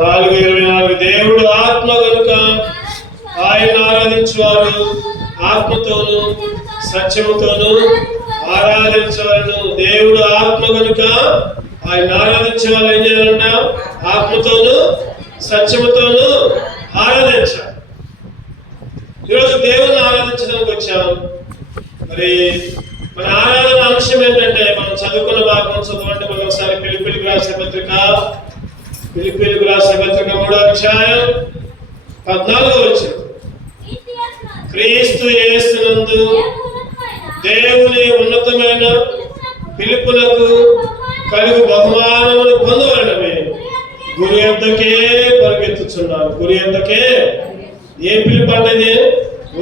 4:24 దేవుడు ఆత్మ కనుక ఆయన ఆరాధించువారు ఆత్మతోను సత్యముతోను ఆరాధించవలను. దేవుడు ఆత్మ కనుక ఆయన ఆరాధించే వాళ్ళు ఏం చేయాలంట? ఆత్మతోను సత్యముతోను ఆరాధించాలి. ఈరోజు దేవుని ఆరాధించడానికి వచ్చాం. మరి మన ఆరాధన అంశం ఏంటంటే, మనం చదువుకున్న భాగం చదవండి. మనం ఒకసారి ఫిలిప్పీయులకు రాసిన పత్రిక 3వ అధ్యాయం 14వ వచనం. క్రీస్తు యేసునందు దేవుని ఉన్నతమైన పిలుపునకు కలుగు బహుమానమును పొందవలనని గురు యొద్దకే పరిగెత్తుచున్నాను. గురు యొద్దకే. ఏ పిలుపు అంటే?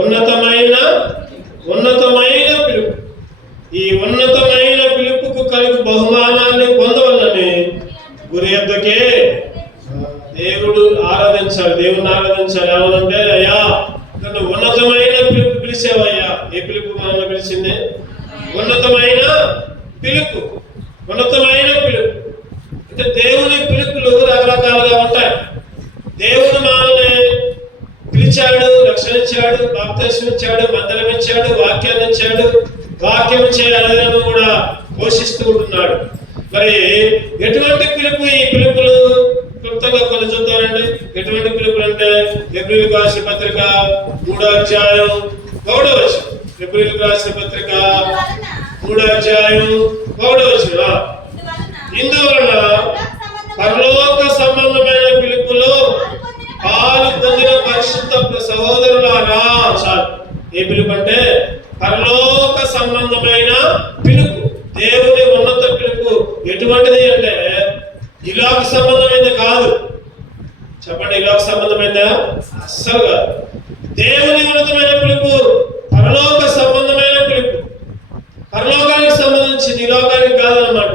ఉన్నతమైన పిలుపు. ఈ ఉన్నతమైన పిలుపుకు కలుగు బహుమానాన్ని పొందవలనని గురు యొద్దకే దేవుడు ఆరాధించాలి. దేవుని ఆరాధించాలి. ఏమనంటే, అయ్యా నన్ను ఉన్నతమైన పిలుపు పిలిచావయ్యా. ఏ పిలుపు మనల్ని పిలిచింది? ఉన్నతమైన పిలుపు. ఉన్నతమైన పిలుపు అంటే దేవుని పిలుపులు రకరకాలుగా ఉంటాయి. దేవుడు మనల్ని పిలిచాడు, రక్షణ ఇచ్చాడు, బాప్తిస్మం ఇచ్చాడు, మందిరం ఇచ్చాడు, వాక్యాన్ని ఇచ్చాడు. వాక్యం చేయాలని కూడా పోషిస్తూ ఉంటున్నాడు. మరి ఎటువంటి పిలుపు? ఈ పిలుపులు క్లుప్తంగా కొన్ని చూద్దామండి. ఎటువంటి పిలుపులు అంటే, హెబ్రీయులకు రాసిన పత్రిక 3వ అధ్యాయం 1వ వచనం. హెబ్రీయులకు రాసిన పత్రిక 3వ అధ్యాయం 1వ వచనం. ఇందువలన పరలోక సంబంధమైన పిలుపులో పాలు పొందిన పరిశుద్ధ సహోదరులారా. ఏ పిలుపు అంటే? పరలోక సంబంధమైన పిలుపు. దేవుని ఉన్నత పిలుపు ఎటువంటిది అంటే, ఇలాగ సంబంధమైనది కాదు. చెప్పండి, ఇలాగ సంబంధమైనదా? అస్సలు కాదు. దేవుని ఉన్నతమైన పిలుపు పరలోక సంబంధమైన పిలుపు. పరలోకానికి సంబంధించింది, ఈ లోకానికి కాదనమాట.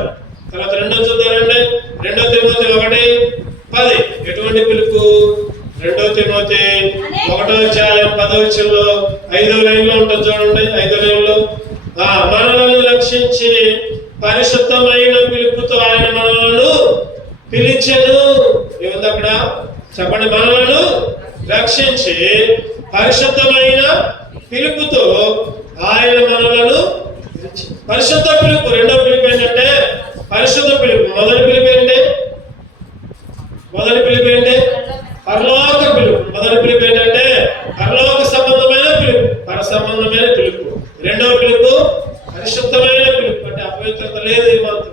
తర్వాత 2వ చూద్దారండి. 2 తిమోతి 1:10. ఎటువంటి పిలుపు? 2 తిమోతి 1వ అధ్యాయం 10వ వచనంలో 5వ లైన్లో ఉంటుంది చూడండి. 5వ లైన్లో, మనలను రక్షించి పరిశుద్ధమైన పిలుపుతో ఆయన మనలను పిలిచెను. ఏముంది అక్కడ? చెప్పండి. మనలను రక్షించి పరిశుద్ధమైన పిలుపుతో ఆయన మనలను. పరిశుద్ధ పిలుపు. 2వ పిలుపు ఏంటంటే పరిశుద్ధ పిలుపు. మొదటి పిలుపు ఏంటి? పరలోక పిలుపు. మొదటి పిలుపు ఏంటంటే పరలోక సంబంధమైన పిలుపు, పర సంబంధమైన పిలుపు. 2వ పిలుపు పరిశుద్ధమైన పిలుపు. అంటే అపవిత్రత లేదు, ఏమాత్రం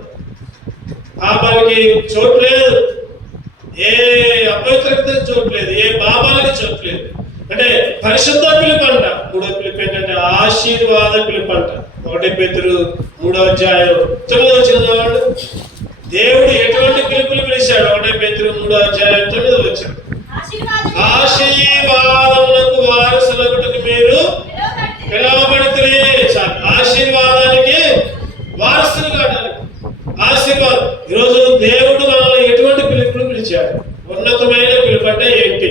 పాపానికి చోటు లేదు, ఏ అపవిత్రత చోటు లేదు, ఏ పాపానికి చోటు లేదు. అంటే పరిశుద్ధ పిలుపు అంట. 3వ పిలుపు ఏంటంటే ఆశీర్వాద పిలుపు అంట. 1 పేతురు 3వ అధ్యాయం 9వ వచనం. దేవుడు ఎటువంటి పిలుపులు పిలిచాడు? 1 పేతురు 3వ అధ్యాయం 9వ వచనం. ఆశీర్వాదములకు వారసులగుటకు మీరు పిలువబడితే. ఆశీర్వాదానికి వారసులు కావడానికి. ఆశీర్వాదం. ఈరోజు దేవుడు మనల్ని ఎటువంటి పిలుపులు పిలిచాడు? ఉన్నతమైన పిలుపు అంటే ఏంటి?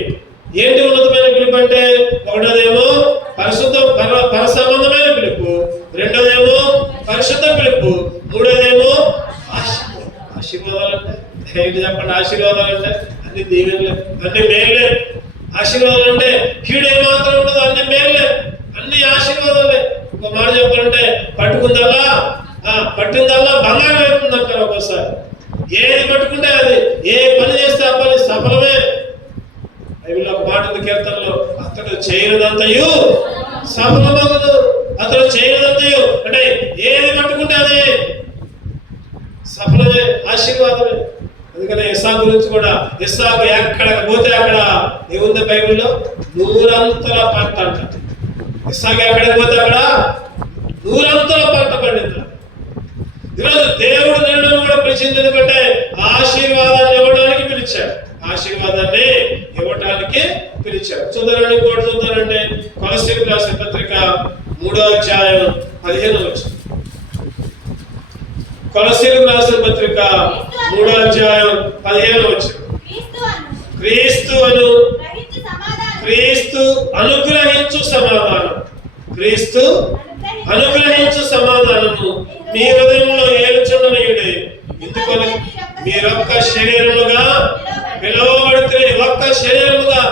ఉన్నతమైన పిలుపు అంటే? ఒకటోదేమో పరిశుద్ధ పర సంబంధమైన పిలుపు, 2వదేమో పరిశుద్ధ పిలుపు, 3వదేమో ఆశీర్వాదాలు. అంటే ఏంటి చెప్పండి? ఆశీర్వాదాలు అంటే అన్ని దీవెనలే, అన్ని మేలే. ఆశీర్వాదాలు అంటే కీడు ఏమాత్రం ఉండదు, అన్ని మేలే, అన్ని ఆశీర్వాదాలే. ఒక మాట చెప్పాలంటే పట్టిందల్లా బంగారం అవుతుంది అంటారు ఒక్కోసారి. ఏది పట్టుకుంటే అది, ఏ పని చేస్తే ఆ పని సఫలమే. బైబిల్లో ఒక మాట ఉంది, కీర్తనలో, అతడు చేయనిదంతయు సఫలమగును. అతడు చేయనిదంతయు అంటే ఏది పట్టుకుంటే అది సఫలమే, ఆశీర్వాదమే. అందుకనే ఇస్సాకు గురించి కూడా, ఇస్సాకు ఎక్కడ పోతే అక్కడ ఏముంది బైబిల్లో? 100 పంట అంట. ఇస్సాకు ఎక్కడికి పోతే అక్కడ 100 పంట పండింది. ఈరోజు దేవుడు నిన్ను కూడా పిలిచింది ఎందుకంటే ఆశీర్వాదాన్ని ఇవ్వడానికి పిలిచాడు. ఆశీర్వాదాన్ని ఇవ్వడానికి పిలిచాడు. చూద్దారండి, ఇంకోటి చూద్దారంటే కొలస్సీయులకు రాసిన పత్రిక 3వ అధ్యాయం 15వ వచనం. కొలస్సీయులకు రాసిన పత్రిక 3వ అధ్యాయం 15వ వచనం. క్రీస్తు అనుగ్రహించు సమాధానం. క్రీస్తు అనుగ్రహించు సమాధానము మీ హృదయంలో ఏలుచున్నయుడే. ఇందుకొరకు మీరొక్క శరీరముగా పిలువబడితే ఒక్క శరీరముగా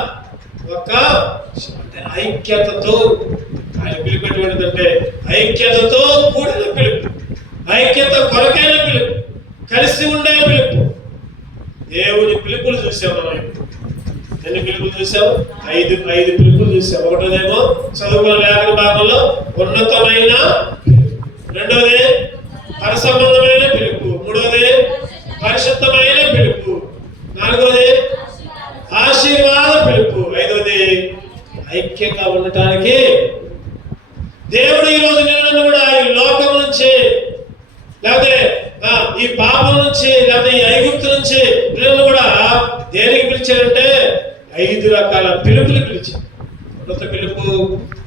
ఒక్క అంటే ఐక్యతతో ఆయన పిలుపు ఎటువంటిదంటే ఐక్యతతో కూడిన పిలుపు, ఐక్యత కొరకైన పిలుపు, కలిసి ఉండే పిలుపు. దేవుని పిలుపులు చూసాం మనం. ఎన్ని పిలుపులు చూసాం? ఐదు పిలుపులు చూసాం. ఒకటోదేమో చదువుకున్న లేఖన భాగంలో ఉన్నతమైన, రెండోది పరసంబంధమైన పిలుపు, మూడోది పరిశుద్ధమైన పిలుపు, నాలుగోది ఆశీర్వాద పిలుపు, ఐదోది ఐక్యంగా ఉండటానికి. దేవుడు ఈ రోజు నిన్ను కూడా ఈ లోకం నుంచి, లేకపోతే ఈ పాపం నుంచి, లేకపోతే ఈ ఐగుప్తు నుంచి నిన్ను కూడా దేనికి పిలిచారంటే 5 రకాల పిలుపులు పిలిచారు. ఉన్నత పిలుపు,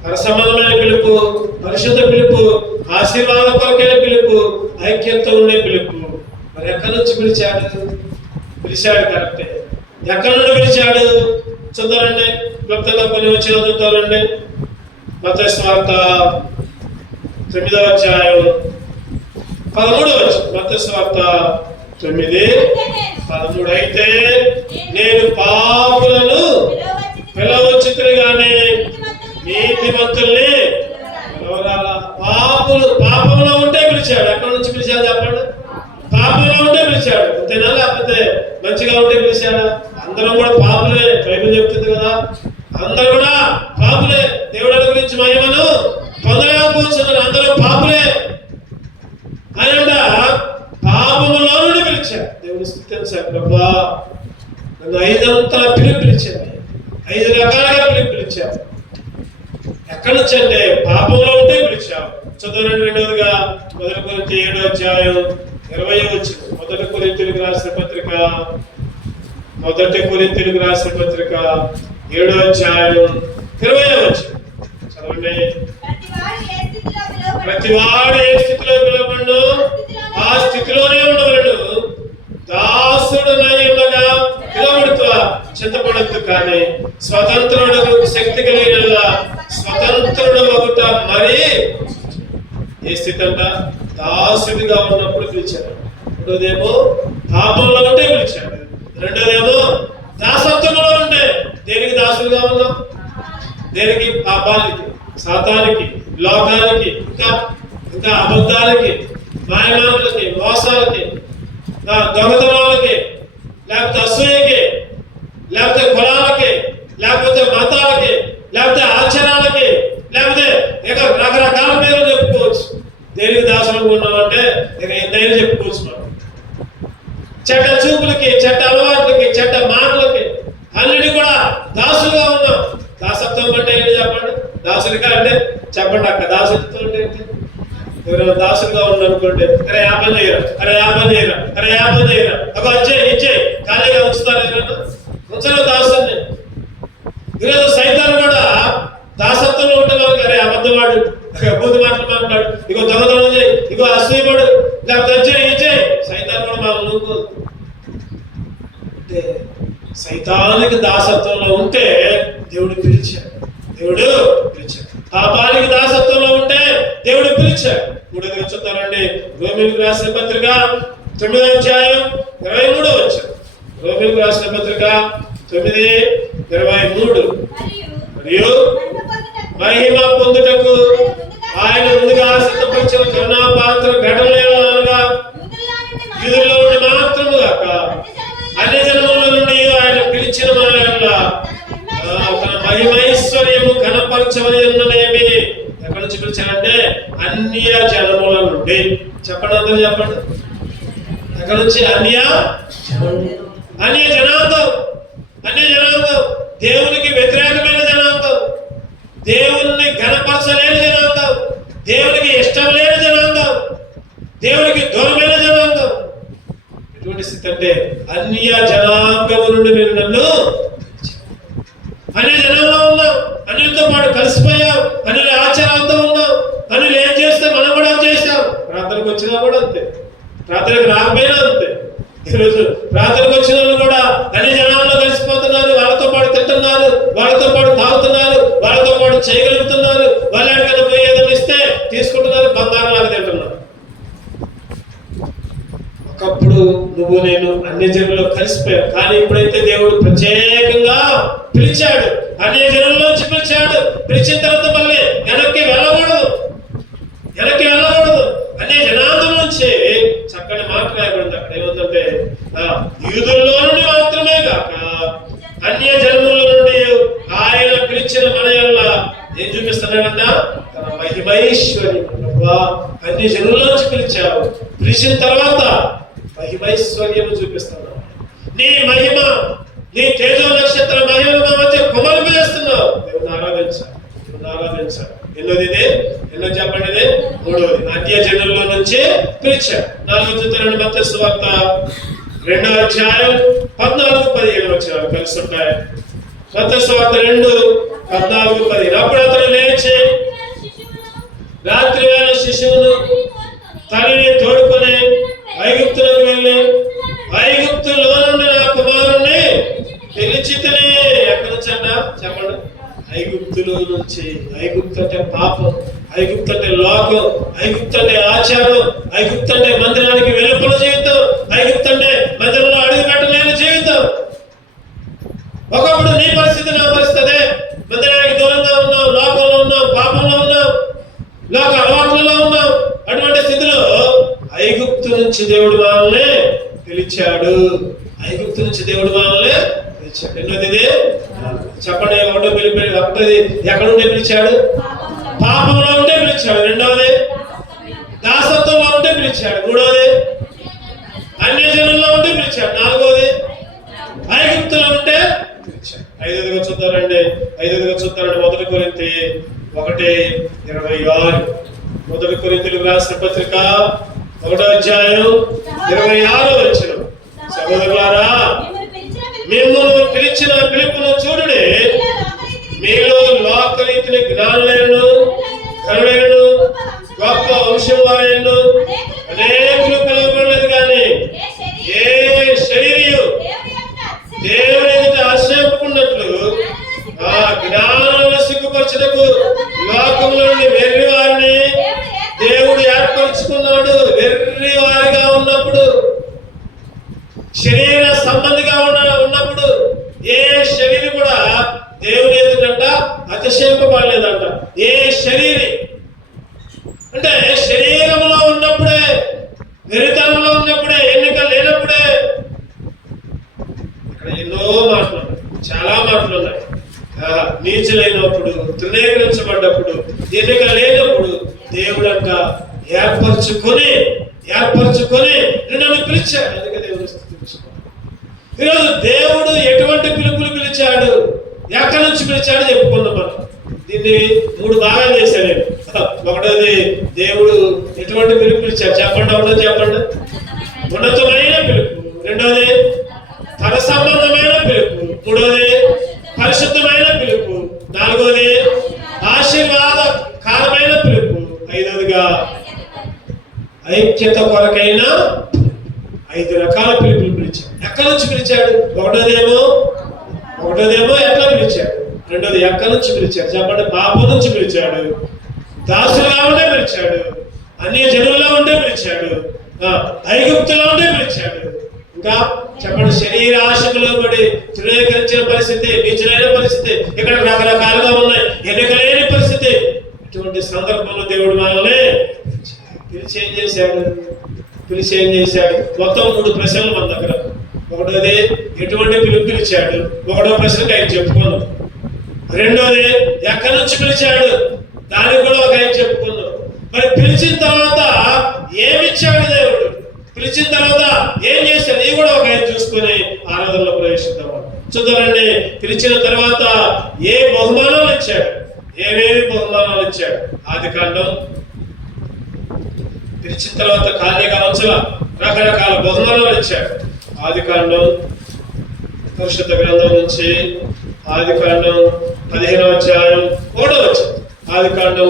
పరసంబంధమైన పిలుపు, పరిశుద్ధ పిలుపు, ఆశీర్వాద కొరకైన పిలుపు, ఐక్యంతో ఉండే పిలుపు. మరి ఎక్కడి నుంచి పిలిచాడు కరెక్టే. ఎక్కడి నుండి పిలిచాడు చూద్దారండి. క్లుప్తంగా కొన్ని వచ్చి చదువుతారండి. మత్తయి సువార్త 9వ అధ్యాయం 13వ వచనం. మత్తయి సువార్త 9:13. అయితే నేను పాపులను పిలవచ్చుతును గాని నీతిమంతుల్ని పిలవరాలా. పాపంలో ఉంటే పిలిచాడు. ఎక్కడి నుంచి పిలిచాడు చెప్పండి? పాపంలో ఉంటే పిలిచాడు. అంతేనా? లేకపోతే మంచిగా ఉంటే పిలిచాడా? అందరం కూడా పాపులే. బైబిల్ చెప్తుంది కదా, అందరూ కూడా పాపులే. దేవుడి గురించి మహిమను పొందలేకపోతున్నారు. అందరూ పాపులే. ఆయన పాపములో నుండి పిలిచాడు. దేవుని స్తుతించాడు. ప్రభా నన్ను 5 అంతల పిలిచాడు, 5 రకాలుగా పిలిచావు. ఎక్కడి నుంచి అంటే పాపంలో ఉంటే పిలిచావు. చదవండి. రెండవదిగా 1 కొరింథీ 7వ అధ్యాయం 20వ వచనం. 1 కొరింథీయులకు రాసిన పత్రిక 7వ అధ్యాయం 20వ వచనం చదవండి. ప్రతివాడు ఏ స్థితిలో పిలువబడును ఆ స్థితిలోనే ఉండవలెను. దాసుడునై ఉండగా పిలువబడుతూ చింతపడద్దు, కానీ స్వతంత్రుడు శక్తి కలిగిన స్వతంత్రుడు ఒకట. మరి ఏ స్థితి అంట? దాసుడిగా ఉన్నప్పుడు పిలిచాడు. రెండోదేమో పాపంలో ఉంటే పిలిచాడు. రెండోదేమో దాసత్వంలో ఉంటే. దేనికి దాసులుగా ఉన్నాం? దేనికి? పాపానికి, సాతానికి, లోకానికి, ఇంకా అబద్ధాలకి, మాయమాటలకి, మోసాలకి, దొంగతనాలకి, లేకపోతే అసూయకి, లేకపోతే కులాలకి, లేకపోతే మతాలకి, లేకపోతే ఆచారాలకి, లేకపోతే ఇక రకరకాల పేర్లు చెప్పుకోవచ్చు. దేనికి దాసులుగా ఉన్నామంటే ఇక ఎన్నైనా చెప్పుకోవచ్చు మనం. చెడ్డ చూపులకి, చెడ్డ అలవాట్లకి, చెడ్డ మాటలకి అన్నిటి కూడా దాసులుగా ఉన్నాం. దాసత్వం అంటే ఏంటి చెప్పండి? దాసులుగా అంటే చెప్పండి అక్క. దాసత్వం అంటే ఏంటి? ఎవరైనా దాసులుగా ఉన్నారనుకోండి, అరే యాపం చేయరా, అరే యాపం చేయరా, అరే యాపం చేయరా, అబ్బా ఇచ్చే ఖాళీగా ఉంచుతారు. ఎవరైనా ఉంచరు దాసుని. ఈరోజు సైతాన్ కూడా దాసత్వంలో ఉంటే వాళ్ళకి అరే అబద్ధవాడు, బూది మాటలు మాట్లాడు, ఇగో దొంగతనం చేయి, ఇగో అసూయపడు, లేకపోతే ఇచ్చే. సైతాన్ కూడా మనం నూకోదు. అంటే సైతానికి దాసత్వంలో ఉంటే దేవుడు పిలిచాడు. పాపానికి దాసత్వంలో ఉంటే దేవుడు పిలిచాడు. 3వ చూద్దామండి. రోమీయులకు రాసిన పత్రిక 9వ అధ్యాయం 23వ వచనం. రోమీయులకు రాసిన పత్రిక 9:23. మరియు మహిమ పొందుటకు ఆయన ముందుగా సిద్ధపరిచిన కరుణాపాత్ర ఘటనలు అనగా యూదుల్లో నుండి మాత్రము గాక అన్ని జనముల నుండి ఆయన పిలిచిన తన మహిమైశ్వర్యము కనపరచమని ఉన్నదేమి. ఎక్కడి నుంచి పిలిచాడంటే అన్య జనముల నుండి. చెప్పండి, అందరూ చెప్పండి. ఎక్కడి నుంచి? అన్య జనాంగం. దేవునికి వ్యతిరేకమైన జనాంగం, దేవుణ్ణి ఘనపరచలేని జనాంగం, దేవునికి ఇష్టం లేని జనాంగం, దేవునికి దూరమైన జనాంగం. ఎటువంటి స్థితి అంటే అన్య జనాంగము నుండి నేను నన్ను అన్య జనంలో ఉన్నాం, అన్యులతో పాటు కలిసిపోయాం, అన్యుల ఆచారాలతో ఉన్నాం, అన్యులు ఏం చేస్తే మనం కూడా చేశాం. ప్రార్థనకు వచ్చినా కూడా అంతే, ప్రార్థనకు రాకపోయినా అంతే. ఈరోజు ప్రార్థనకు వచ్చిన వాళ్ళు కూడా అన్ని జనాల్లో కలిసిపోతున్నారు, వాళ్ళతో పాటు తింటున్నారు, వాళ్ళతో పాటు తాగుతున్నారు, వాళ్ళతో పాటు చేయగలుగుతున్నారు, వాళ్ళ ఎక్కడికైనా పోయి ఏదైనా ఇస్తే తీసుకుంటున్నారు, బంగారం లాగా తింటున్నారు. ఒకప్పుడు నువ్వు నేను అన్ని జనుల్లో కలిసిపోయావు. కానీ ఇప్పుడైతే దేవుడు ప్రత్యేకంగా పిలిచాడు, అన్ని జనుల్లోంచి పిలిచాడు. పిలిచిన తర్వాత మళ్ళీ వెనక్కి వెళ్ళకూడదు. అన్ని జనాంగం నుంచి చక్కని మాట రాయబడింది. అక్కడ ఏమంటే యూదుల్లో నుండి మాత్రమే కాక అన్య జన్మల నుండి ఆయన పిలిచిన మన యెడల ఏం చూపిస్తున్నాడంట? తన మహిమైశ్వర్యం. అన్ని జనుల్లోంచి పిలిచావు, పిలిచిన తర్వాత మహిమైశ్వర్యం చూపిస్తున్నావు. నీ మహిమ, నీ తేజో నక్షత్ర మహిమ మా మధ్య కుమరింపజేస్తున్నావు. దేవుని ఆరాధించాలి. ఎన్నో చెప్పండి ఇది? మూడవది, అన్య జనుల్లో నుంచి పిలిచాడు. 4వ చూడండి, మత్తయి సువార్త 2వ అధ్యాయం 14-15 వచనాలు కలిసి ఉంటాయి. మత్తయి సువార్త 2:14-15. అప్పుడు అతను లేచి రాత్రి వేళ శిశువును తల్లిని తోడుకొని ఐగుప్తులకు వెళ్ళి, ఐగుప్తులో నుండి నా కుమారుణ్ణి పిలిచితిని. ఎక్కడి నుంచి అంట చెప్పండి? ఐగుప్తులో నుంచి. ఐగుప్తు అంటే పాపం, ఐగుప్తు అంటే లోకం, ఐగుప్తు అంటే ఆచారం, ఐగుప్తు అంటే మందిరానికి వెలుపల జీవితం, ఐగుప్తు అంటే మందిరంలో అడుగు పెట్టలేని జీవితం. ఒకప్పుడు నీ పరిస్థితి, నా పరిస్థితి. మందిరానికి దూరంగా ఉన్నాం, లోకంలో ఉన్నాం, పాపంలో ఉన్నాం, లోక అలవాట్లలో ఉన్నాం. అటువంటి స్థితిలో ఐగుప్తు నుంచి దేవుడు మనల్ని పిలిచాడు. ఎన్నోది చెప్పండి? ఒకటో ఒకటోది ఎక్కడ ఉంటే పిలిచాడు? పాపంలో ఉంటే పిలిచాడు. రెండవది దాసత్వంలో ఉంటే పిలిచాడు. మూడవది అన్య జనుల్లో ఉంటే పిలిచాడు. నాలుగవది ఐగుప్తులో ఉంటే పిలిచాడు. ఐదవదిగా చూద్దారండి. 1 కొరింథీ 1:26. 1 కొరింథీయులకు రాసిన పత్రిక 1వ అధ్యాయం 26వ వచనం. సహోదరులారా, మిమ్మల్ని పిలిచిన పిలుపును చూడుడి. మీలో లోకరీతిని జ్ఞానులైనను ఘనులైనను గొప్ప వంశం వారైనను అనేకులు పిలువబడలేదు. కానీ ఏ శరీరము దేవుని ఎదుట ఆశ్రయింపుకున్నట్లు ఆ జ్ఞానులను సిగ్గుపరచుటకు లోకంలో నుండి వెర్రి వారిని దేవుడు ఏర్పరచుకున్నాడు. వెర్రి వారిగా ఉన్నప్పుడు, శరీర సంబంధిగా ఉన్నప్పుడు ఏ శరీరం కూడా దేవుని ఎదుటంట అతిశయింపబడలేదంట. ఏ శరీరం అంటే శరీరంలో ఉన్నప్పుడే, వెరితనంలో ఉన్నప్పుడే, ఎన్నిక లేనప్పుడే. ఇక్కడ ఎన్నో మాటలు ఉన్నాయి, చాలా మాటలు ఉన్నాయి. నీచులైనప్పుడు, తృణీకరించబడ్డప్పుడు, ఎన్నిక లేనప్పుడు దేవుడు అంట ఏర్పరచుకొని నిన్ను పిలిచాడు. అందుకే దేవుడు స్తుతించుకోవాలి. ఈరోజు దేవుడు ఎటువంటి పిలుపులు పిలిచాడు, ఎక్కడి నుంచి పిలిచాడు చెప్పుకున్నాం మనం. దీన్ని 3 భాగాలు చేశాను నేను. ఒకటోది దేవుడు ఎటువంటి పిలుపు పిలిచాడు చెప్పండి. ఒకటోది చెప్పండి, ఉన్నతమైన పిలుపు. రెండోది తన సంబంధమైన పిలుపు. మూడోది పరిశుద్ధమైన పిలుపు. నాలుగోది ఆశీర్వాదకరమైన పిలుపు. ఐదవదిగా ఐక్యత కొరకైన 5 రకాల పిలుపులు పిలిచాడు. ఎక్కడి నుంచి పిలిచాడు? ఒకటోదేమో ఎట్లా పిలిచాడు. రెండోది ఎక్కడి నుంచి పిలిచాడు చెప్పండి? పాపం నుంచి పిలిచాడు, దాసులుగా ఉండే పిలిచాడు, అన్య జనుల్లో ఉండే పిలిచాడు, ఐగుప్తులో ఉండే పిలిచాడు. ఇంకా చెప్పండి, శరీర ఆశకులో పడి తృణీకరించిన పరిస్థితి, నీచులైన పరిస్థితి, ఇక్కడ రకరకాలుగా ఉన్నాయి, ఎన్నికలేని పరిస్థితి. ఇటువంటి సందర్భంలో దేవుడు మనల్ని పిలిచి ఏం చేశాడు? మొత్తం 3 ప్రశ్నలు మన దగ్గర. ఒకటోది ఎటువంటి పిలుపు పిలిచాడు, ఒకటో ప్రశ్నకి ఆయన చెప్పుకున్నాం. రెండోది ఎక్కడి నుంచి పిలిచాడు, దానికి కూడా ఒక ఆయన చెప్పుకున్నాం. మరి పిలిచిన తర్వాత ఏమిచ్చాడు దేవుడు, పిలిచిన తర్వాత ఏం చేశాడు, ఇది కూడా ఒక ఆయన చూసుకొని ఆరాధనలో ప్రవేశిద్దాం. చూద్దామండి. పిలిచిన తర్వాత ఏ బహుమానాలు ఇచ్చాడు, ఏమేమి బహుమానాలు ఇచ్చాడు. ఆదికాండం. పిలిచిన తర్వాత ఖాళీగా ఉంచల, రకరకాల బహుమానాలు ఇచ్చాడు. ఆదికాండం పరిశుద్ధ గ్రంథం నుంచి ఆదికాండం 15వ అధ్యాయం 1వ వచనం. ఆదికాండం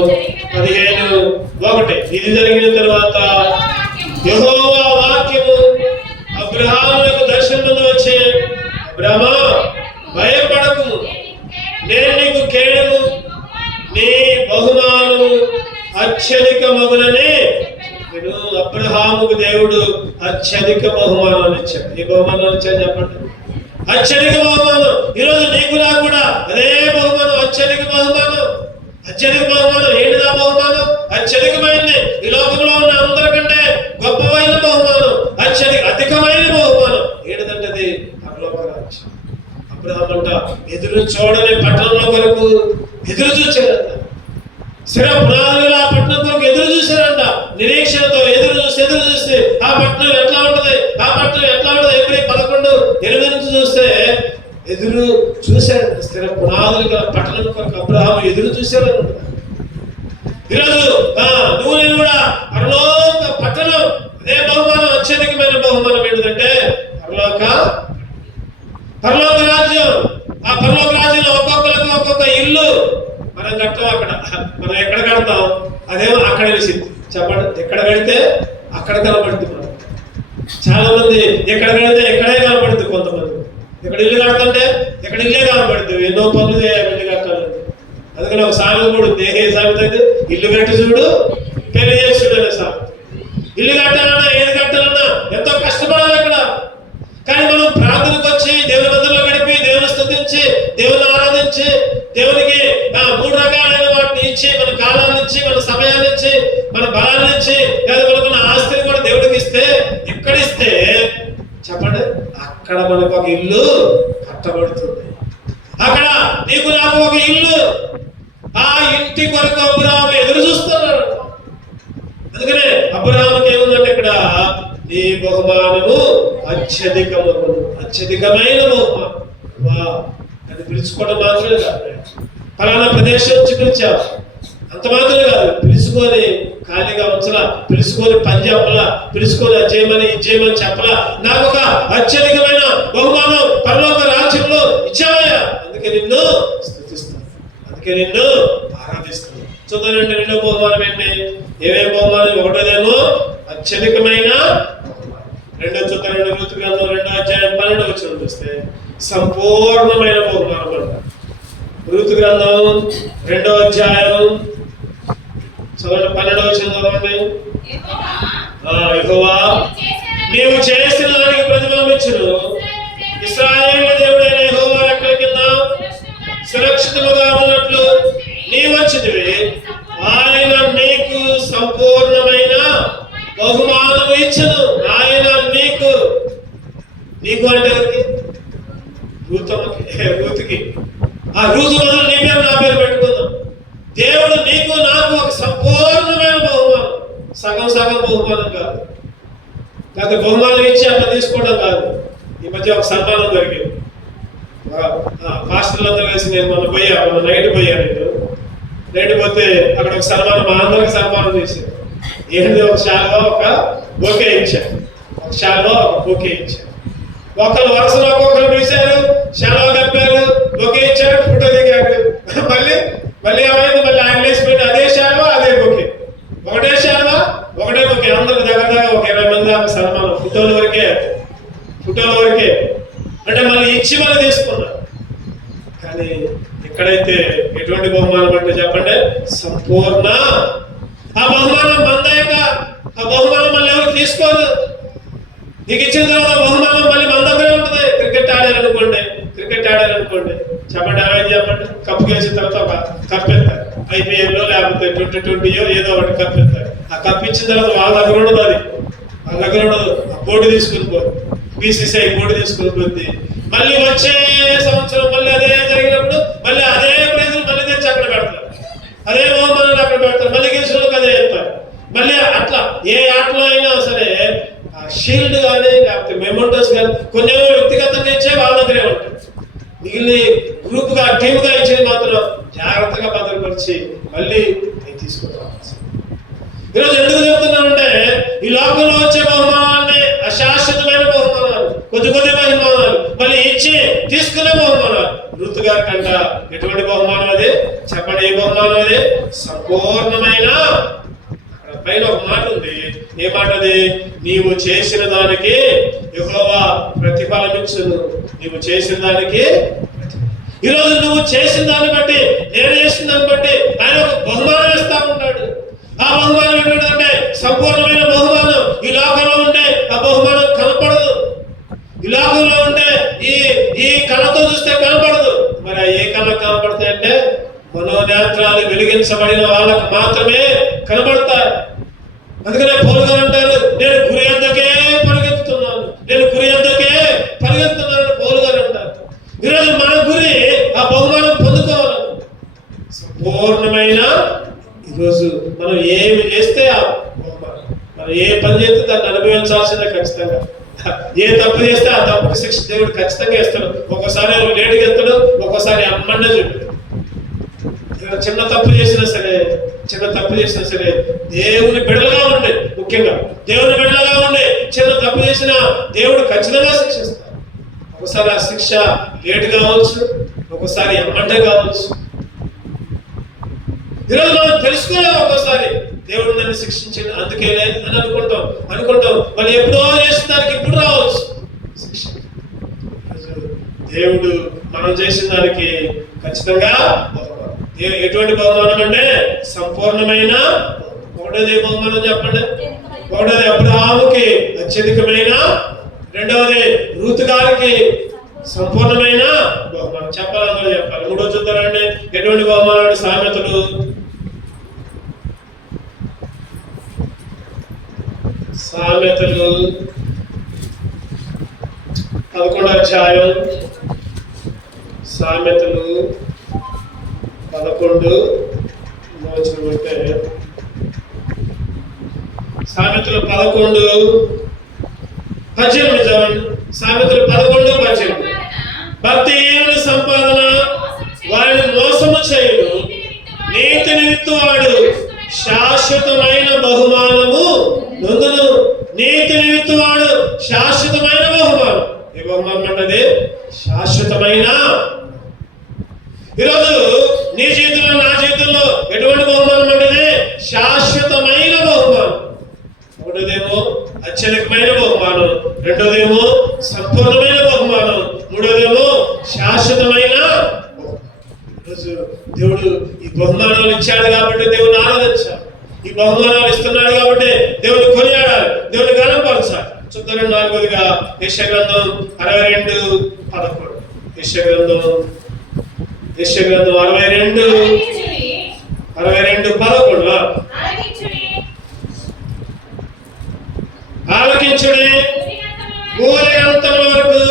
15:1. ఇది జరిగిన తర్వాత యెహోవా వాక్యము అబ్రహామునకు దర్శనములో వచ్చి, అబ్రహామా, భయపడకుము, నేను నీకు కేడము, నీ బహుమానము అత్యధికమగునని. అబ్రహాముకు దేవుడు అత్యధిక బహుమానాలు ఇచ్చాడు. ఏ బహుమానాలు ఇచ్చాడు చెప్పండి? అత్యధిక బహుమానం. ఈరోజు నీకు నాకు కూడా అదే బహుమానం, అత్యధిక బహుమానం. అత్యధిక బహుమానం ఏంటిదా బహుమానం? అత్యధికమైంది. ఈ లోకంలో ఉన్న అందరికంటే గొప్పమైన బహుమానం, అధికమైన బహుమానం ఏంటిదంటే అది పరలోక రాజ్యం. అబ్రహామంట ఎదురు చూడని పట్టణంలో కొరకు ఎదురు చూచారంట. స్థిర పునాదులు ఆ పట్టణం కొరకు ఎదురు చూశారంట. నిరీక్షణతో ఎదురు చూస్తే ఆ పట్టణం ఎట్లా ఉంటది, ఆ పట్టణం ఎట్లా ఉంటది. ఎప్పుడు 11:8 నుంచి చూస్తే ఎదురు చూశారంట. స్థిర పునాదులు గల పట్టణం కొరకు అబ్రహాము ఎదురు చూశారన్నమాట. ఈరోజు నువ్వు నేను కూడా పరలోక పట్టణం అదే బహుమానం, అత్యధికమైన బహుమానం ఏంటంటే పరలోక రాజ్యం. ఆ పరలోక రాజ్యంలో ఒక్కొక్కరికి ఒక్కొక్క ఇల్లు మనం కట్టాం. అక్కడ మనం ఎక్కడ కడతాం అదేమో అక్కడ నిలిచింది. చెప్పండి, ఎక్కడ కడితే అక్కడ కనబడుతుంది. చాలా మంది ఎక్కడ కడితే ఎక్కడే కనబడుతుంది. కొంతమంది ఇక్కడ ఇల్లు కడుతుంటే ఇక్కడ ఇల్లే కనబడుతుంది. ఎన్నో పనులు చేయాలి ఇల్లు కట్టాలి. అందుకని ఒక సామెత కూడా ఉంది. ఏ సామెత అయితే? ఇల్లు కట్టి చూడు, పెళ్లి చేసి చూడు అనే సామెత. ఇల్లు కట్టాలన్నా ఏది కట్టాలన్నా ఎంతో కష్టపడాలి అక్కడ. కానీ మనం ప్రార్థనకు వచ్చి దేవుని మందిరంలో గడిపి దేవుని స్తుతించి దేవుని ఆరాధించి దేవునికి 3 రకాలైన వాటిని ఇచ్చి, మన కాలాన్ని ఇచ్చి, మన సమయాన్ని ఇచ్చి, మన బలాన్ని ఇచ్చి, లేదా మనకున్న ఆస్తిని కూడా దేవుడికి ఇస్తే, ఎక్కడిస్తే చెప్పండి అక్కడ మనకు ఒక ఇల్లు కట్టబడుతుంది. అక్కడ నీకు నాకు ఒక ఇల్లు, ఆ ఇంటి కొరకు అబ్రహాము ఎదురు చూస్తున్నాడు. అందుకనే అబ్రహాముకి ఏముందంటే ఇక్కడ నీ బహుమానము అత్యధికమైన బహుమానం. అది పిలుచుకోవడం మాత్రమే కాదు, ఫలానా ప్రదేశం నుంచి పిలిచావు అంత మాత్రమే కాదు. పిలుచుకొని ఖాళీగా ఉంచలా, పిలుచుకొని పని చెప్పలా, పిలుచుకొని అది చేయమని ఇది చేయమని చెప్పలా. నాకు ఒక అత్యధికమైన బహుమానం పరలోక రాజ్యంలో ఇచ్చావయ్యా, అందుకే నిన్ను స్తుతిస్తాను, అందుకే నిన్ను ఆరాధిస్తాను. చూద్దానంటే రెండో బహుమానం ఏంటి? ఏమేమి బహుమానం? ఒకటోదేమో అత్యధికమైన బహుమానం. రెండో చూద్దాం. రూతు గ్రంథం 2:12 చూస్తే సంపూర్ణమైన బహుమానం అంట. రూతు గ్రంథం 2:12 చదవండి. యెహోవా నీవు చేసిన దానికి ప్రతిఫలం ఇచ్చును. ఇశ్రాయేలు దేవుడైన యెహోవా రెక్కల కింద సురక్షితముగా ఉన్నట్లు నీవు వచ్చినవి. ఆయన నీకు సంపూర్ణమైన బహుమానము ఇచ్చును. ఆయన నీకు అంటే రూతుకి ఆ రూతు బదులు నీ పేరు నా పేరు పెట్టుకుందాం. దేవుడు నీకు నాకు ఒక సంపూర్ణమైన బహుమానం, సగం బహుమానం కాదు. లేకపోతే బహుమానం ఇచ్చి అట్లా తీసుకోవడం కాదు. ఈ మధ్య ఒక సన్మానం జరిగింది. పాస్టర్లందరూ కలిసి మొన్న నైట్ పోయాను. నైట్ పోతే అక్కడ ఒక సన్మానం, మా అందరికి సన్మానం చేశారు. ఏంటి? ఒక శాలువా ఒక బొకే ఇచ్చారు. ఒకళ్ళు వరుసలో ఒక్కొక్కరు పిలిచారు, శాలువా కప్పారు, బొకే ఇచ్చారు, ఫోటో దిగారు. మళ్ళీ ఏమైంది? మళ్ళీ ఆయన లేచిపోయింది. అదే శాలువా అదే బొకే, ఒకటే శాలువా ఒకటే బొకే. అందరికి దగ్గర ఒక 20 మంది దాకా సన్మానం. ఫోటోల వరకే అంటే మళ్ళీ ఇచ్చి మళ్ళీ తీసుకున్నారు. కానీ ఇక్కడైతే ఎటువంటి బహుమానం అంటే చెప్పండి, సంపూర్ణ. ఆ బహుమానం మందాక ఆ బహుమానం మళ్ళీ ఎవరు తీసుకోదు. నీకు ఇచ్చిన తర్వాత బహుమానం మళ్ళీ మన దగ్గరే ఉంటుంది. క్రికెట్ ఆడారనుకోండి చెప్పండి, ఏమైంది చెప్పండి, కప్పు గెలిచిన తర్వాత ఒక కప్ ఎత్తారు. IPL లేకపోతే 2020 ఏదో ఒకటి కప్ ఎత్తారు. ఆ కప్ ఇచ్చిన తర్వాత వాళ్ళ దగ్గర ఉండదు. ఆ బోర్డు తీసుకుని పోదు, BCCI బోర్డు తీసుకుని పోద్ది. మళ్ళీ వచ్చే సంవత్సరం మళ్ళీ అదే జరిగినప్పుడు మళ్ళీ అదే ప్రైజులు మళ్ళీ తెచ్చి అక్కడ పెడతారు, అదే బహుమానాలు అక్కడ పెడతారు. మళ్ళీ గెలిచిన వాళ్ళకి అదే చెప్తారు. మళ్ళీ అట్లా ఏ ఆటలో అయినా సరే షీల్డ్ కానీ లేకపోతే మెమోటోస్ కానీ కొన్ని వ్యక్తిగతంగా ఇచ్చే వాళ్ళ దగ్గరే ఉంటాయి. మిగిలిన గ్రూప్గా టీమ్గా ఇచ్చేది మాత్రం జాగ్రత్తగా భద్రపరిచి మళ్ళీ తీసుకుంటాం. ఈరోజు ఎందుకు చెప్తున్నామంటే ఈ లోకంలో వచ్చే బహుమానాన్ని అశాశ్వతమైన బహుమానాలు, కొద్ది బహుమానాలు, మళ్ళీ ఇచ్చి తీసుకునే బహుమానాలు. ఋతు గారి కంట ఎటువంటి బహుమానం అది చెప్పండి? ఏ బహుమానం అది? సంపూర్ణమైన. అక్కడ పైన ఒక మాట ఉంది. ఏ మాట అది? నీవు చేసిన దానికి యెహోవా ప్రతిఫలం ఇచ్చును. నీవు చేసిన దానికి. ఈరోజు నువ్వు చేసిన దాన్ని బట్టి, నేను చేసిన దాన్ని బట్టి ఆయన ఒక బహుమానం ఇస్తా ఉంటాడు. ఆ బహుమానం ఏంటంటే సంపూర్ణమైన బహుమానం. ఈ లోకంలో ఉంటే ఆ బహుమానం కనపడదు. ఈ లోకంలో ఉంటే ఈ కళ్ళతో చూస్తే కనపడదు. మరి ఏ కళ్ళకు కనపడతాయి అంటే మనోనేత్రాలు వెలిగించబడిన వాళ్ళకు మాత్రమే కనబడతాయి. అందుకనే పౌలు గారు అంటారు, నేను గురి యొద్దకే పరిగెత్తుతున్నాను, నేను గురి యొద్దకే పరిగెత్తున్నాను పౌలు గారు అంటారు. ఈరోజు మన గురి ఆ బహుమానం పొందుకోవాలి. సంపూర్ణమైన ఈరోజు మనం ఏమి చేస్తే ఆ బహుమానం, మనం ఏ పని చేస్తే దాన్ని అనుభవించాల్సిందే ఖచ్చితంగా. ఏ తప్పు చేస్తే ఆ తప్పుకి శిక్ష దేవుడు ఖచ్చితంగా ఇస్తాడు. ఒక్కోసారి లేటుగా ఇస్తాడు, ఒక్కోసారి అమ్మండే చూపాడు. చిన్న తప్పు చేసినా సరే దేవుని బిడ్డలుగా ఉండే, ముఖ్యంగా దేవుని బిడ్డలుగా ఉండే చిన్న తప్పు చేసినా దేవుడు ఖచ్చితంగా శిక్షిస్తాడు. ఒకసారి ఆ శిక్ష లేటు కావచ్చు, ఒకసారి అమ్మంటే కావచ్చు. ఈరోజు మనం తెలుసుకోలేము, ఒక్కోసారి దేవుడు నన్ను శిక్షించింది అందుకేలే అని అనుకుంటాం. మళ్ళీ ఎప్పుడో చేసిన దానికి ఇప్పుడు రావచ్చు శిక్ష. దేవుడు మనం చేసిన దానికి ఖచ్చితంగా ఎటువంటి బహుమానం అంటే సంపూర్ణమైన. ఒకటోది బహుమానం చెప్పండి. ఒకటోది అబ్రహాముకి అత్యధికమైన, రెండవది రూతు గారికి సంపూర్ణమైన బహుమానం. చెప్పాలందరూ చెప్పాలి. మూడో చూద్దారండి, ఎటువంటి బహుమానం? సామెతలు 11వ అధ్యాయం. సామెతలు 11 సామెతలు 11:18. సామెతలు 11:18. భక్తిహీనుని సంపాదన వారిని మోసము చేయును, నీతి నిమిత్తువాడు శాశ్వతమైన బహుమానము నొందును. నీతి నిమిత్తువాడు శాశ్వతమైన బహుమానం. ఏ బహుమానం అంటే శాశ్వతమైన. ఈరోజు నీ జీవితంలో నా జీవితంలో ఎటువంటి బహుమానం అంటే శాశ్వతమైన బహుమానం. ఒకటోదేమో అత్యధికమైన బహుమానం, రెండోదేమో సంపూర్ణమైన బహుమానం, మూడోదేమో శాశ్వతమైన. ఈరోజు దేవుడు ఈ బహుమానాలు ఇచ్చాడు కాబట్టి దేవుని ఆరాధించాలి. ఈ బహుమానాలు ఇస్తున్నాడు కాబట్టి దేవుని కొనియాడాలి, దేవుని గణపరచాలి. చూద్దాం. 4వదిగా యెషయా గ్రంథం 62:11. యెషయా గ్రంథం 62:11. ఆలకించుడి, భూమి అంతముల వరకు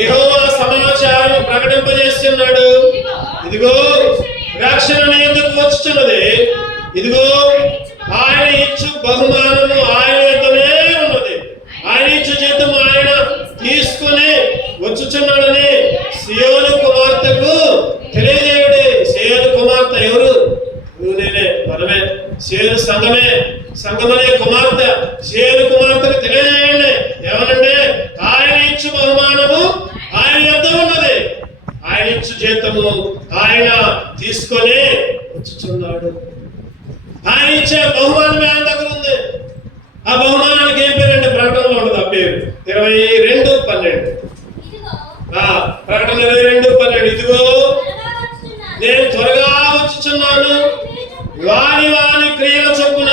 యెహోవా సమాచారం ప్రకటింపజేస్తున్నాడు. ఇదిగో రక్షణ నీ యొద్దకు వచ్చుచున్నది, ఇదిగో ఆయన ఇచ్చు బహుమానము ఆయన యొద్దనే ఉన్నది, ఆయన ఇచ్చు జీతం ఆయన తీసుకుని వచ్చుచున్నాడని సియోను కుమార్తెకు తెలియజేయుడి. సియోను కుమార్తె ఎవరు? నేనే, మనమే. సియోను సంఘమనే కుమార్తె. సియోను కుమార్తెకు తెలియజేయండి. ఏమనంటే ఆయన ఇచ్చు బహుమానము ఆయన యొద్ద ఉన్నది, ఆయన ఇచ్చు జీతము ఆయన తీసుకొని వచ్చుచున్నాడు. ఆయన ఇచ్చే బహుమానం ఆయన దగ్గర ఉంది. ఆ బహుమానానికి ఏం పేరంటే ప్రకటనలో ఉండదు ఆ పేరు. 22:12. ప్రకటన 22:12. ఇదిగో నేను త్వరగా వచ్చుచున్నాను, వారి క్రియల చొప్పున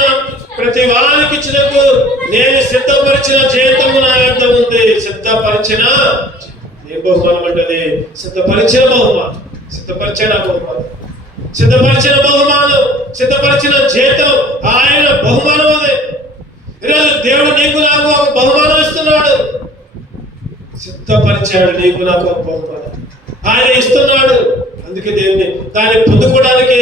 ప్రతి వారికి ఇచ్చినకు నేను సిద్ధపరిచిన జీతము నా యొద్ద ఉంది. సిద్ధపరిచిన ఏ బహుమానం అంటే సిద్ధపరిచిన బహుమానం, సిద్ధపరిచిన జీతం ఆయన బహుమానం. అదే ఈరోజు దేవుడు నీకు నాకు ఒక బహుమానం ఇస్తున్నాడు. సిద్ధపరిచాడు నీకు నాకు ఒక బహుమానం ఆయన ఇస్తున్నాడు. అందుకే దాన్ని పొందుకోవడానికి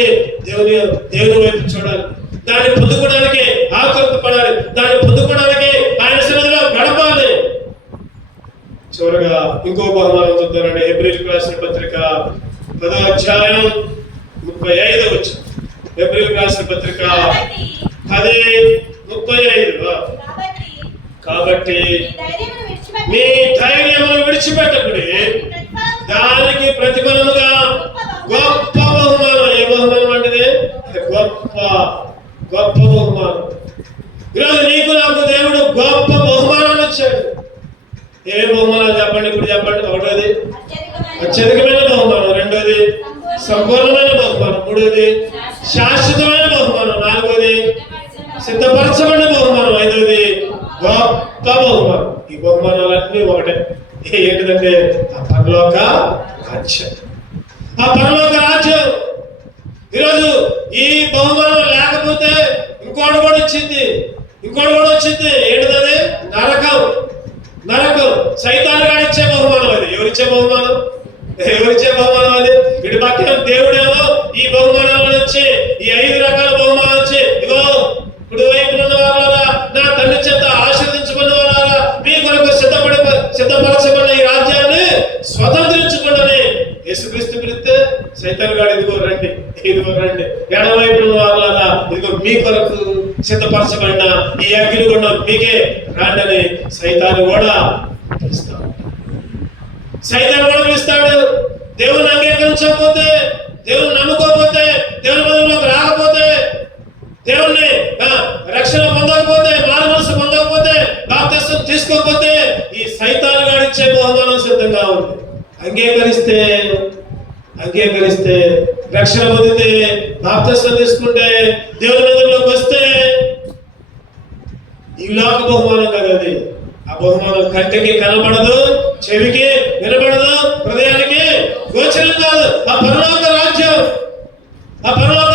దేవుని వైపు చూడాలి, దాన్ని పొందుకోవడానికి ఆకృత పడాలి, దాన్ని పొందుకోవడానికి ఆయన సన్నిధిలో గడపాలి. చివరగా ఇంకో బహుమానం చూద్దామండి. హెబ్రీయులకు రాసిన పత్రిక 10వ అధ్యాయం 35 వచ్చి. హెబ్రీయులకు రాసిన పత్రిక 10:35. కాబట్టి మీ ధైర్యమును విడిచిపెట్టకుడి, దానికి ప్రతిఫలముగా గొప్ప బహుమానం. ఏ బహుమానం అంటే గొప్ప బహుమానం. ఈరోజు నీకు నాకు దేవుడు గొప్ప బహుమానాన్ని ఇచ్చాడు. ఏ బహుమానాలు చెప్పండి, ఇప్పుడు చెప్పండి. ఒకటోది అత్యధికమైన బహుమానం, రెండోది సంపూర్ణమైన బహుమానం, మూడోది శాశ్వతమైన బహుమానం, నాలుగోది ఒకటే, ఏంటిదంటే ఆ పరలోక రాజ్యం. ఆ పరలోక రాజ్యం ఈరోజు ఈ బహుమానం లేకపోతే ఇంకోటి కూడా వచ్చింది. ఏంటిది? నరకం. సైతాను గారు ఇచ్చే బహుమానం అది. ఎవరిచ్చే బహుమానం అది? ఇటు పక్కన దేవుడేమో ఈ బహుమానాలను వచ్చి, ఈ 5 రకాల బహుమానాలు వచ్చి, ఇగో కుడి వైపున ఉన్న వాళ్ళారా, నా తండ్రి చేత ఆశీర్వదించుకున్న వాళ్ళారా, మీ కొరకు సిద్ధపరచబడిన ఈ రాజ్యాన్ని స్వతంత్రించుకోండి యేసుక్రీస్తు పిలిస్తే, సైతాను గారు ఇదిగో రండి. ఎడవైపున వాళ్ళారా, ఇదిగో మీ కొరకు సిద్ధపరచబడిన ఈ అగ్నిగుండం మీకే రాండని సైతాను కూడా పిలుస్తాడు. దేవుని అంగీకరించకపోతే, దేవుని నమ్ముకోకపోతే, దేవుని మందిరంలోకి రాకపోతే, దేవుణ్ణి రక్షణ పొందకపోతే, మారు మనసు పొందకపోతే, బాప్తిసం తీసుకోకపోతే ఈ సైతాను గాడిచ్చే బహుమానం సిద్ధంగా ఉంది. అంగీకరిస్తే రక్షణ పొందితే, బాప్తిసం తీసుకుంటే, దేవుని మందిరంలోకి వస్తే ఈ లోక బహుమానం కదా అది. ఆ బహుమానం కంటికి కనబడదు, చెవికి వినబడదు, హృదయానికి గోచరం కాదు. ఆ పరలోక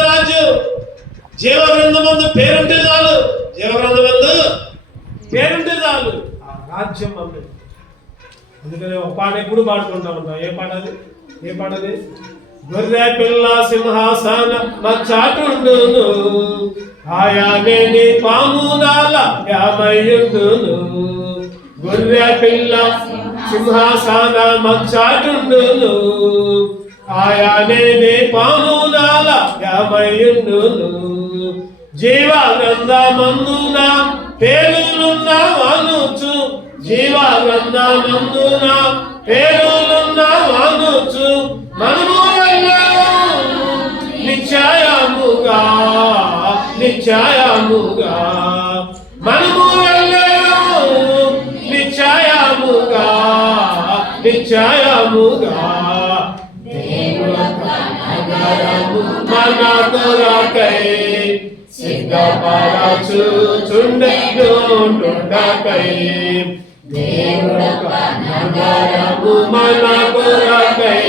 రాజ్యం జీవగ్రంథమందు పేరుంటే చాలు. ఆ రాజ్యం అమ్మే. అందుకని ఒక పాట ఎప్పుడు పాడుకుంటా ఉంటాం. ఏ పాట అది? గొర్రె పిల్ల సింహాసన మచ్చాటుండును, ఆయానే నీ పామునాల యామయుండును. గొర్రె పిల్ల సింహాసన మచ్చాటుండును, ఆయానే నీ పామునాల యామయుండును. జీవగ్రంథమందున పేరులున్న వానుచు, జీవగ్రంథమందున పేరులున్న వానుచు, మనము నిశ్చయముగా మనము నిశ్చయముగా నగరము మన కొరకై సిద్ధపరచుచుండెనుండుటకై, నగరము మన కొరకై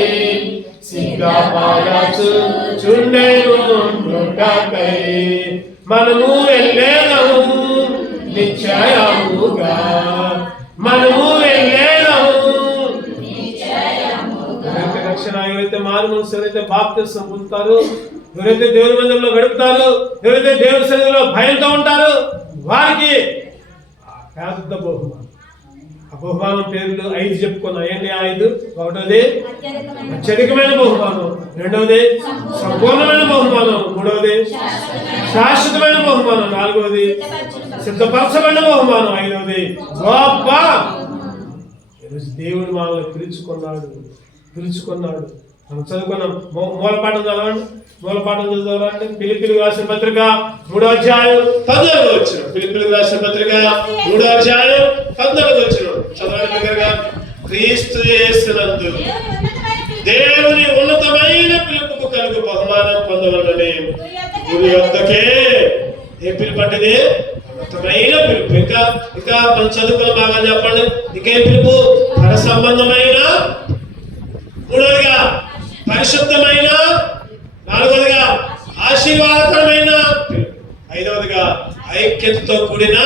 సిద్ధపరచుచుండెనుండుటకై, మనము వెళ్ళేదము నిశ్చయముగా. రక్షణ ఎవరైతే మారు మనసు, ఎవరైతే బాప్తిసం పొందుతారు, ఎవరైతే దేవుని మందిరంలో గడుపుతారు, ఎవరైతే దేవుని సన్నిధిలో భయంతో ఉంటారు, వారికి పెద్ద బహుమానం. ఆ బహుమానం పేర్లు 5 చెప్పుకున్నాం. ఏంటి ఆ 5? ఒకటోది అత్యధికమైన బహుమానం, రెండవది సంపూర్ణమైన బహుమానం, మూడవది శాశ్వతమైన బహుమానం, నాలుగవది సిద్ధపరచబడిన బహుమానం, ఐదవది గొప్ప. ఈరోజు దేవుడు మనల్ని పిలుచుకున్నాడు. మనం చదువుకున్నాం. మూలపాఠం చదవండి. ఫిలిప్పీయులకు రాసిన పత్రిక 3వ అధ్యాయం 14వ వచనం. ఫిలిప్పీయులకు రాసిన పత్రిక 3వ అధ్యాయం 14వ వచనం చదవండి దగ్గరగా. క్రీస్తు యేసునందు దేవుని ఉన్నతమైన పిలుపుకు కలుగు బహుమానం పొందవలనని గురి వద్దకే. ఏ పిలుపు అంటే? ఉన్నతమైన పిలుపు. ఇంకా మనం చదువుకున్న బాగా చెప్పండి. ఇంకేం పిలుపు? పర సంబంధమైన, మూడవదిగా పరిశుద్ధమైన, నాలుగవదిగా ఆశీర్వాదకరమైన, ఐదవదిగా ఐక్యతతో కూడిన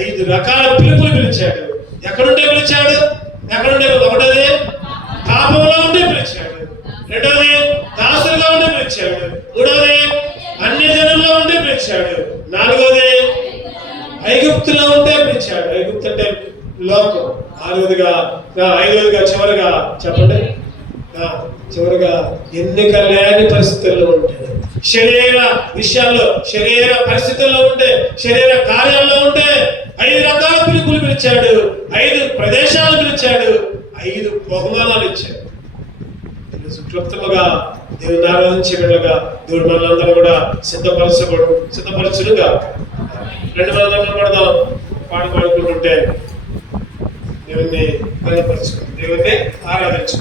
5 రకాల పిలుపులు పిలిచాడు. ఎక్కడుంటే పిలిచాడు? ఒకటోది పాపంలో ఉంటే పిలిచాడు, రెండవది దాసులుగా ఉంటే పిలిచాడు, మూడవది అన్య జనంలో ఉంటే పిలిచాడు, నాలుగవది ఐగుప్తులో ఉంటే పిలిచాడు. ఐగుప్తు అంటే లోకం. ఐదవదిగా చివరిగా చెప్పండి, చివరిగా ఎన్నిక లేని పరిస్థితుల్లో ఉంటే, శరీర విషయాల్లో, శరీర పరిస్థితుల్లో ఉంటే, శరీర కార్యాల్లో ఉంటే 5 రకాల పిలుపులు పిలిచాడు, 5 ప్రదేశాలు పిలిచాడు, 5 బహుమానాలు ఇచ్చాడు. క్లుప్తముగా దేవుని ఆరాధించే బిడ్డలుగా దేవుడు మనందరూ కూడా సిద్ధపరచునుగా. 2 మంది పడదాం. పాడుకుంటుంటే దేవుణ్ణి ఆరాధించు.